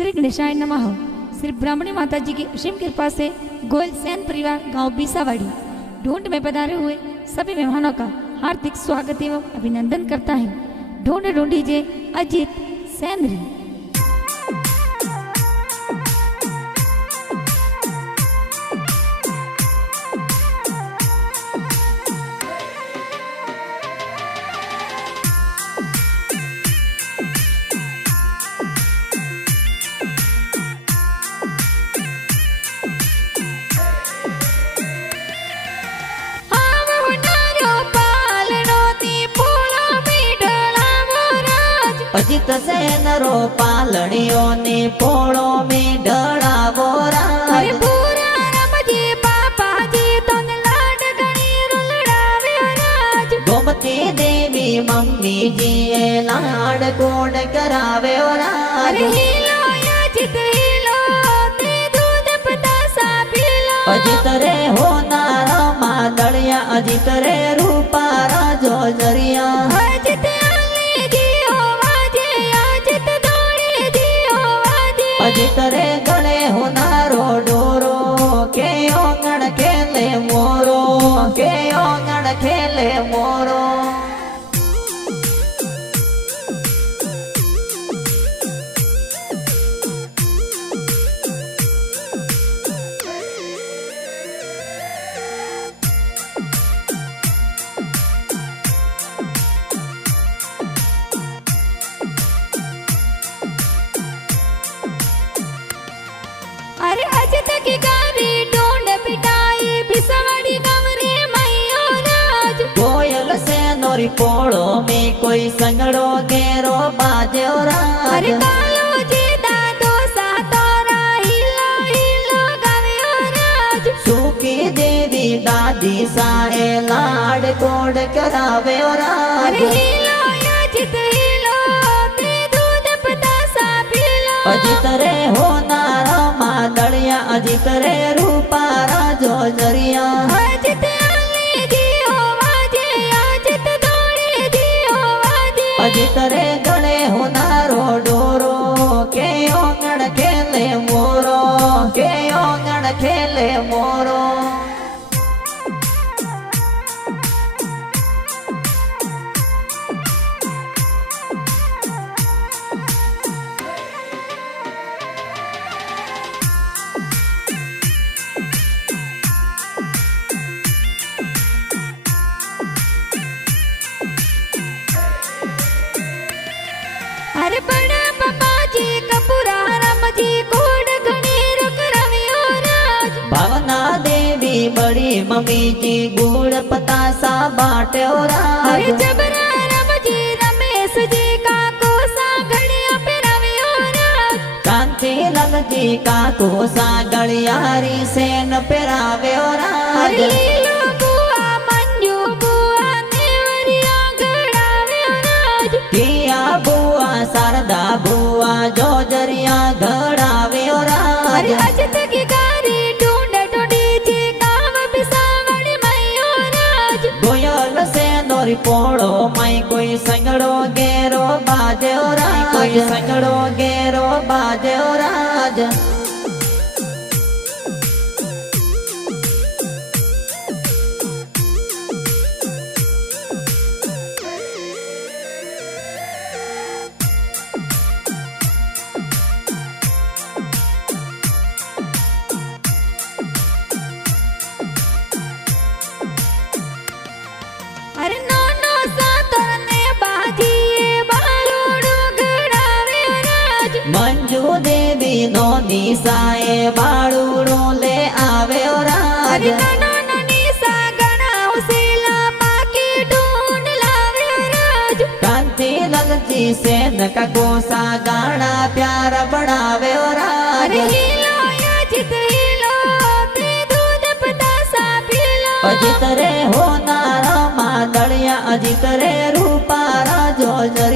श्री गणेशाय नमः। श्री ब्राह्मणी माता जी की असीम कृपा से गोयल सैन परिवार गांव बीसावाड़ी ढूंढ में पधारे हुए सभी मेहमानों का हार्दिक स्वागत एवं अभिनंदन करता है। ढूंढ ढूंढीजिए अजीत सैनरी। अजित सैनरो पालड़ियों ने पोड़ो में ढड़ावो राज। गोमती देवी मम्मी जी लाड कोड करावे राज। अजित रे होनारा मादड़िया अजित रे रूपा राजो जरिया। अजित रे गले होनारो डोरो के ओंगण खेले मोरो के ओंगण खेले मोरो। अरे अजित की गारी ढूंढ पिटाई बिसवाड़ी गवरे मैयो राज। कोयल से नोरी पोड़ो में कोई संगड़ो गेरो बाजे राज। अरे कालो जी दादो सा तोरा हिलो हिलो गावे राज। सूखी देवी दादी साए लाड कोड करावे राज। अरे हिलो अजित हिलो ते दूध पता सा पीलो। अजित रे होनारा मादड़िया अजित रे रूपा राजो जरिया। अजित आले जियो वाजे अजित दौड़े जियो वाजे। अजित रे गले होनारो डोरो के ओंगण खेले मोरो के ओंगण खेले मोरो। अरे बड़ा पापा जी कपूरा राम जी कोड घणी रुक रवियो राज। भावना देवी बड़ी मम्मी जी गुड़ पतासा बाटे राज। अरे जबरा राम जी रमेश जी का कोसा घड़िया पे रवियो राज। कांति लल जी का कोसा गलियारी सेन पेरावे राज। अरे लीलो बुआ मंजू बुआ नेवरिया गड़ावे राज। किया बुआ शारदा बुआ जोजरिया घड़ावे राज। अरे अजित की गारी ढूंढ ढूंढी जी गाँव बिसावड़ी मैयो राज। गोयल से नोरी पोड़ो मई कोई संगड़ो गेरो बाजे राज। कोई संगड़ो गेरो बाजे राज। अरे नोनो सातर ने बाजी बालोड़ो गड़ावे राज। मंजू देवी नो निसाए बाड़ूड़ो ले आवे राज। अरे नोनो निसा गणा उसेला पाकी ढूंढ लावे राज। कांति ललची सेन का कोसा गाना प्यार बढ़ावे राज। अरे हिलो अजित हिलो ते दूध पता सा पीलो। अजित रे होनारा मादड़िया अजित रे रूपा राजो जरिया।